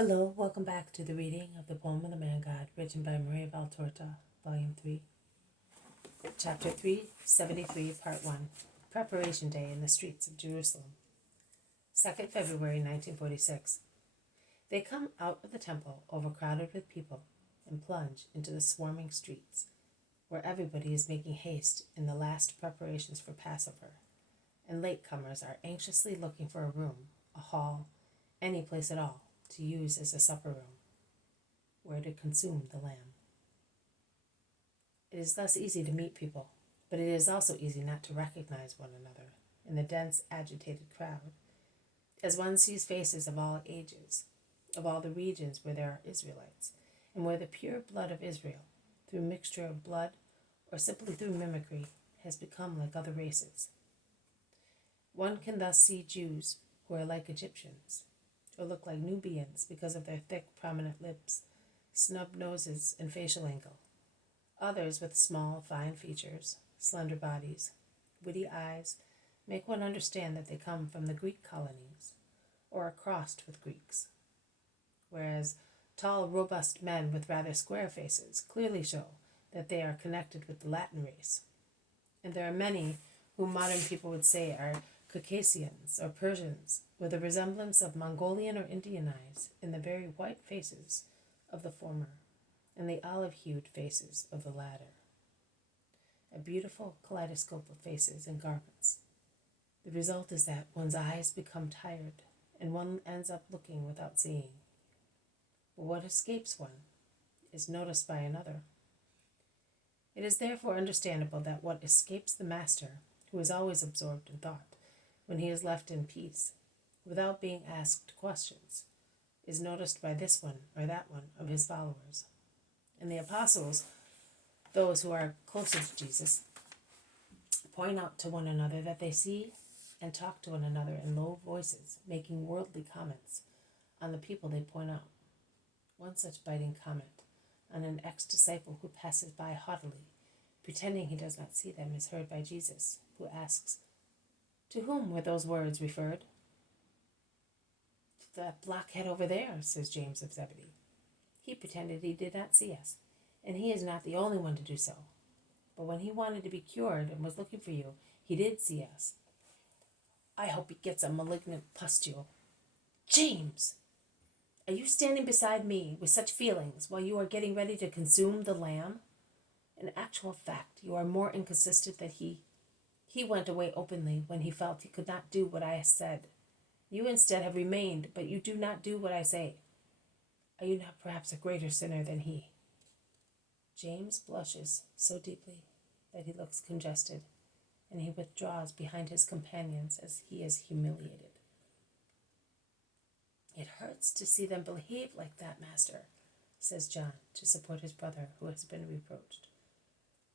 Hello, welcome back to the reading of the poem of the Man God, written by Maria Valtorta, Volume 3, Chapter 373, Part 1, Preparation Day in the Streets of Jerusalem, 2nd February 1946. They come out of the temple, overcrowded with people, and plunge into the swarming streets, where everybody is making haste in the last preparations for Passover, and latecomers are anxiously looking for a room, a hall, any place at all, to use as a supper room, where to consume the lamb. It is thus easy to meet people, but it is also easy not to recognize one another in the dense, agitated crowd, as one sees faces of all ages, of all the regions where there are Israelites, and where the pure blood of Israel, through mixture of blood or simply through mimicry, has become like other races. One can thus see Jews who are like Egyptians, or look like Nubians because of their thick, prominent lips, snub noses, and facial angle. Others with small, fine features, slender bodies, witty eyes, make one understand that they come from the Greek colonies, or are crossed with Greeks. Whereas tall, robust men with rather square faces clearly show that they are connected with the Latin race. And there are many whom modern people would say are Caucasians or Persians, with a resemblance of Mongolian or Indian eyes in the very white faces of the former, and the olive-hued faces of the latter. A beautiful kaleidoscope of faces and garments. The result is that one's eyes become tired, and one ends up looking without seeing. But what escapes one is noticed by another. It is therefore understandable that what escapes the master, who is always absorbed in thought, when he is left in peace, without being asked questions, is noticed by this one or that one of his followers. And the apostles, those who are closer to Jesus, point out to one another that they see and talk to one another in low voices, making worldly comments on the people they point out. One such biting comment on an ex-disciple who passes by haughtily, pretending he does not see them, is heard by Jesus, who asks, "To whom were those words referred?" "To that blockhead over there," says James of Zebedee. "He pretended he did not see us, and he is not the only one to do so. But when he wanted to be cured and was looking for you, he did see us. I hope he gets a malignant pustule." "James! Are you standing beside me with such feelings while you are getting ready to consume the lamb? In actual fact, you are more inconsistent than he. He went away openly when he felt he could not do what I said. You instead have remained, but you do not do what I say. Are you not perhaps a greater sinner than he?" James blushes so deeply that he looks congested, and he withdraws behind his companions as he is humiliated. "It hurts to see them behave like that, Master," says John, to support his brother who has been reproached.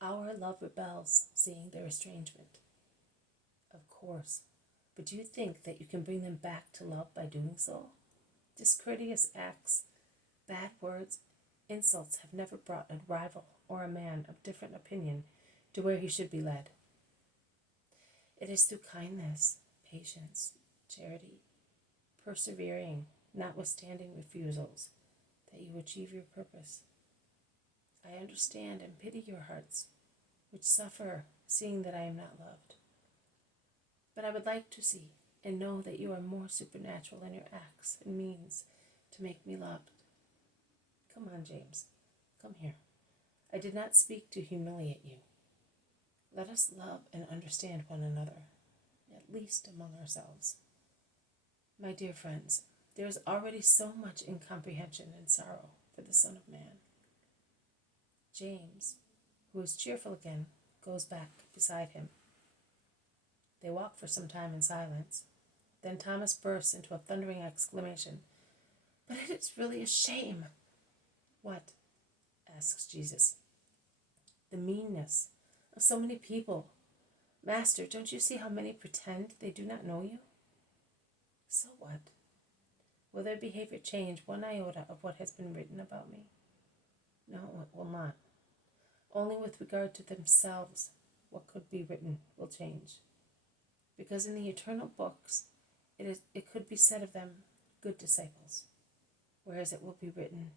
"Our love rebels, seeing their estrangement." "Of course, but do you think that you can bring them back to love by doing so? Discourteous acts, bad words, insults have never brought a rival or a man of different opinion to where he should be led. It is through kindness, patience, charity, persevering, notwithstanding refusals, that you achieve your purpose. I understand and pity your hearts, which suffer seeing that I am not loved. But I would like to see and know that you are more supernatural in your acts and means to make me loved. Come on, James, come here. I did not speak to humiliate you. Let us love and understand one another, at least among ourselves. My dear friends, there is already so much incomprehension and sorrow for the Son of Man." James, who is cheerful again, goes back beside him. They walk for some time in silence. Then Thomas bursts into a thundering exclamation. "But it is really a shame." "What?" asks Jesus. "The meanness of so many people. Master, don't you see how many pretend they do not know you? So what? Will their behavior change one iota of what has been written about me? No, it will not. Only with regard to themselves, what could be written will change. Because in the eternal books, it could be said of them, good disciples. whereas it will be written,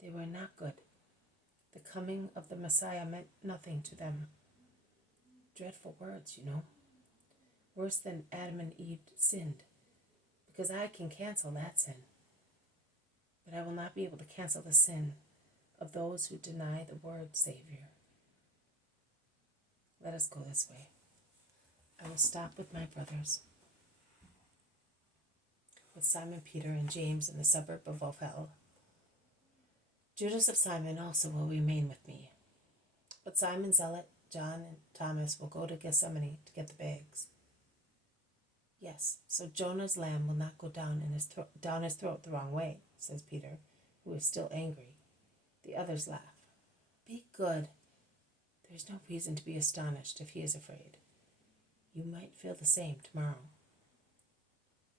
they were not good. The coming of the Messiah meant nothing to them. Dreadful words, you know. Worse than Adam and Eve sinned, because I can cancel that sin. But I will not be able to cancel the sin of those who deny the word Savior. Let us go this way. I will stop with my brothers, with Simon Peter and James in the suburb of Ophel. Judas of Simon also will remain with me. But Simon Zealot, John, and Thomas will go to Gethsemane to get the bags. Yes, so Jonah's lamb will not go down his throat the wrong way, says Peter, who is still angry. The others laugh. Be good. There is no reason to be astonished if he is afraid. You might feel the same tomorrow.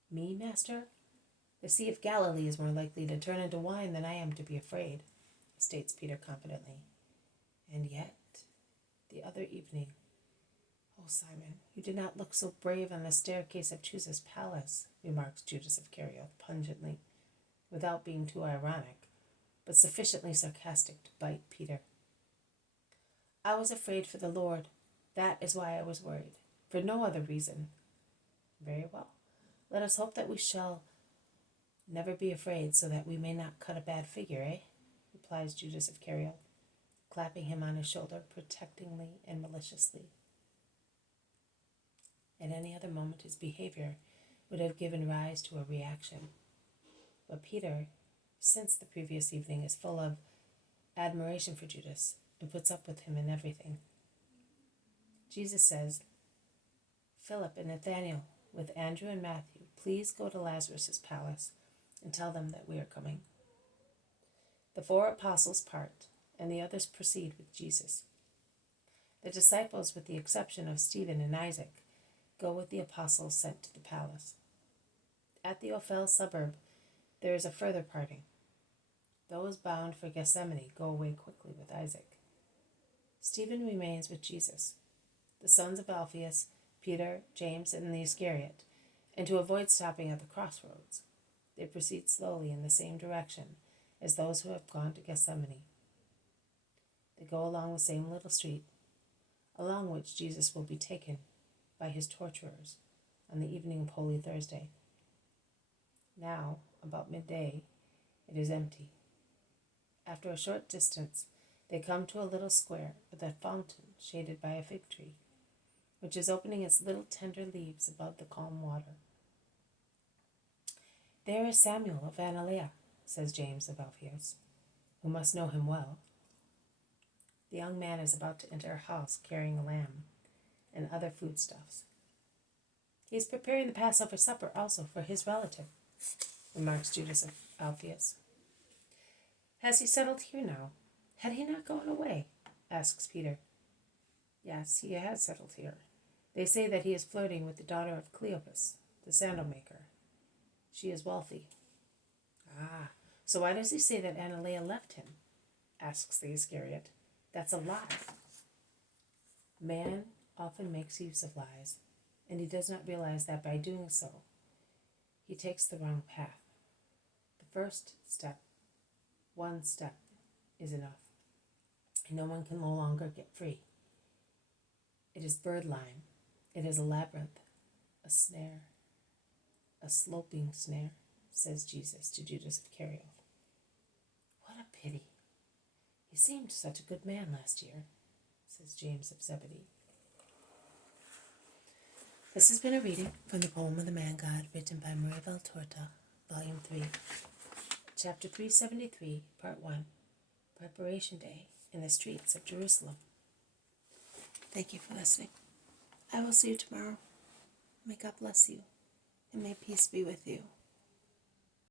Me, Master? The Sea of Galilee is more likely to turn into wine than I am to be afraid, states Peter confidently. And yet, the other evening, oh, Simon, you did not look so brave on the staircase of Chuza's palace, remarks Judas of Kerioth pungently, without being too ironic, but sufficiently sarcastic to bite Peter. I was afraid for the Lord. That is why I was worried. For no other reason. Very well. Let us hope that we shall never be afraid, so that we may not cut a bad figure, eh? Replies Judas of Kerioth, clapping him on his shoulder protectingly and maliciously. At any other moment his behavior would have given rise to a reaction. But Peter, since the previous evening, is full of admiration for Judas and puts up with him in everything. Jesus says, Philip and Nathanael, with Andrew and Matthew, please go to Lazarus' palace and tell them that we are coming. The 4 apostles part, and the others proceed with Jesus. The disciples, with the exception of Stephen and Isaac, go with the apostles sent to the palace. At the Ophel suburb, there is a further parting. Those bound for Gethsemane go away quickly with Isaac. Stephen remains with Jesus. The sons of Alphaeus, Peter, James, and the Iscariot, and to avoid stopping at the crossroads, they proceed slowly in the same direction as those who have gone to Gethsemane. They go along the same little street, along which Jesus will be taken by his torturers on the evening of Holy Thursday. Now, about midday, it is empty. After a short distance, they come to a little square with a fountain shaded by a fig tree, which is opening its little tender leaves above the calm water. There is Samuel of Analeah, says James of Alphaeus, who must know him well. The young man is about to enter a house carrying a lamb and other foodstuffs. He is preparing the Passover supper also for his relative, remarks Judas of Alphaeus. Has he settled here now? Had he not gone away? Asks Peter. Yes, he has settled here. They say that he is flirting with the daughter of Cleopas, the sandal maker. She is wealthy. Ah, so why does he say that Analeah left him? Asks the Iscariot. That's a lie. Man often makes use of lies, and he does not realize that by doing so, he takes the wrong path. The first step, one step, is enough, and no one can no longer get free. It is birdlime. It is a labyrinth, a snare, a sloping snare, says Jesus to Judas of Kerioth. What a pity. He seemed such a good man last year, says James of Zebedee. This has been a reading from the Poem of the Man God, written by Maria Valtorta, Volume 3, Chapter 373, Part 1, Preparation Day in the Streets of Jerusalem. Thank you for listening. I will see you tomorrow. May God bless you, and may peace be with you.